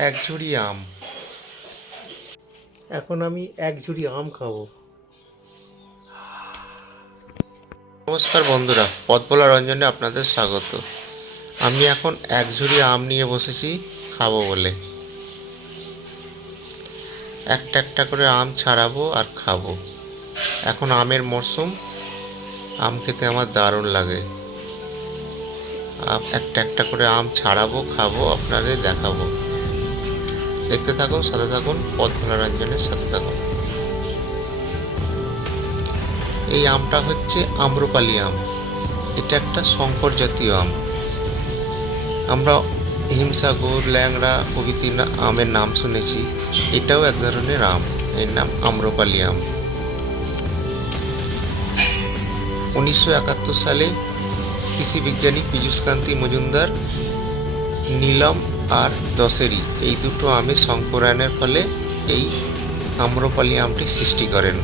এক ঝুড়ি আম। এখন আমি এক ঝুড়ি আম খাবো। নমস্কার বন্ধুরা, পথভোলা রঞ্জনে আপনাদের স্বাগত। আমি এখন এক ঝুড়ি আম নিয়ে বসেছি খাবো বলে। একটা একটা করে আম ছাড়াবো আর খাবো। এখন আমের মরশুম, আম খেতে আমার দারুণ লাগে। একটা একটা করে আম ছাড়াবো, খাবো, আপনাদের দেখাবো। দেখতে থাকুন, সাথে থাকুন, পথভোলা রঞ্জনের সাথে থাকুন। এই আমটা হচ্ছে আম্রপালি আম। এটা একটা শঙ্কর জাতীয় আম। আমরা হিমসাগর, ল্যাংড়া প্রভৃতি আমের নাম শুনেছি। এটাও এক ধরনের আম, এর নাম আম্রপালি আম। 1971 সালে কৃষি বিজ্ঞানী পীযূষকান্তি মজুমদার নীলম আর দশেরি এই দুটো আমের সংকরায়নের ফলে এই আম্রপালি আমটি সৃষ্টি করেন।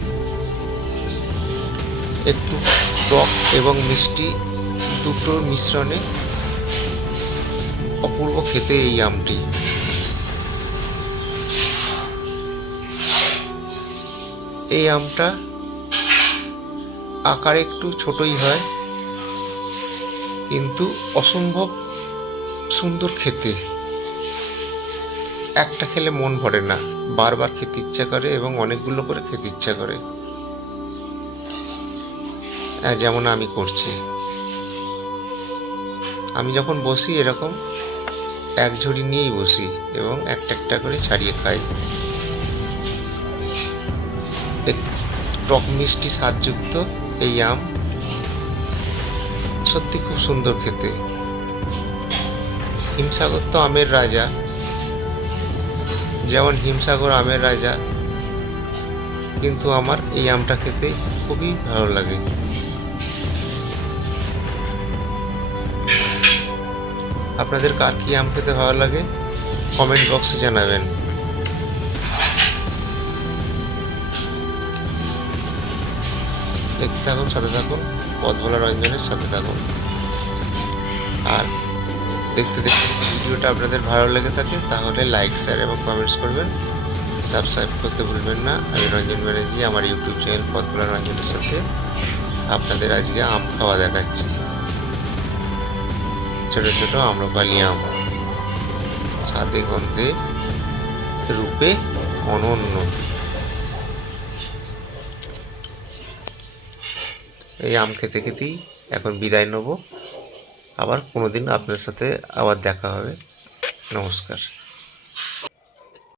একটু টক এবং মিষ্টি দুটোর মিশ্রণে অপূর্ব খেতে এই আমটি। এই আমটা আকারে একটু ছোটই হয়, কিন্তু অসম্ভব সুন্দর খেতে। একটা খেলে মন ভরে না, বারবার খেতে ইচ্ছা করে এবং অনেকগুলো করে খেতে ইচ্ছা করে, যেমন আমি করছি। আমি যখন বসি এরকম এক ঝুড়ি নিয়েই বসি এবং একটা একটা করে ছাড়িয়ে খাই। টক মিষ্টি স্বাদযুক্ত এই আম সত্যি খুব সুন্দর খেতে। হিমসাগর তো আমের রাজা, যেমন হিমসাগর আমের রাজা, কিন্তু আমার এই আমটা খেতে খুবই ভালো লাগে। আপনাদের কার কি আম খেতে ভালো লাগে কমেন্ট বক্সে জানাবেন। দেখতে থাকুন, সাথে থাকুন, পথভোলা রঞ্জনের সাথে থাকুন। আর দেখতে দেখতে ভিডিওটা আপনাদের ভালো লেগে থাকে তাহলে লাইক, শেয়ার এবং কমেন্টস করবেন। সাবস্ক্রাইব করতে ভুলবেন না। আমি রঞ্জন ব্যানার্জি, আমার ইউটিউব চ্যানেল পথভোলা রঞ্জনের সাথে আপনাদের আজকে আম খাওয়া দেখাচ্ছি। ছোট ছোট আম্রপালি আম, স্বাদে গন্ধে রূপে অনন্য। এই আম খেতে খেতেই এখন বিদায় নেব। আবার কোনোদিন আপনার সাথে আবার দেখা হবে। নমস্কার।